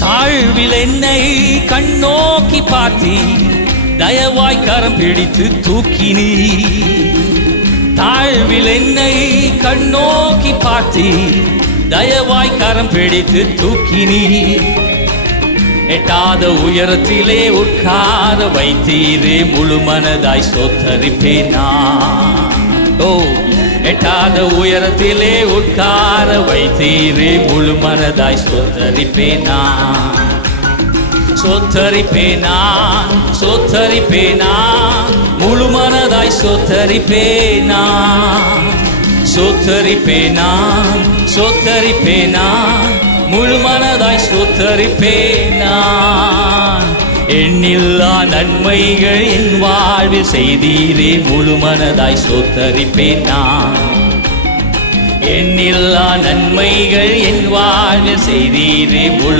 தாழ்வில் என்னை கண்ணோக்கி பார்த்தி தயவாய் கரம் பிடித்து தூக்கினீ. தாழ்வில் என்னை கண்ணோக்கி பார்த்தி தயவாய் கரம் பிடித்து தூக்கினீ. எட்டாத உயரத்திலே உட்கார வைத்தீரே, முழு மனதாய் ஸ்தோத்தரிப்பேனா. ஓ, எட்டாத உயரத்திலே உட்கார வைத்தீரே, முழு மனதாய் ஸ்தோத்தரிப்பேனா. ஸ்தோத்தரிப்பேனா, ஸ்தோத்தரிப்பேனா, முழு மனதாய் ஸ்தோத்தரிப்பேனா. ஸ்தோத்தரிப்பேனா, ஸ்தோத்தரிப்பேனா, முழு மனதாய் ஸ்தோத்தரிப்பேனா. எண்ணில்லா நன்மைகள் என் வாழ்வில் செய்தீரே, முழு மனதாய் ஸ்தோத்தரிப்பேனா. எண்ணில்லா நன்மைகள் என் வாழ்வில் செய்தீரே, முழு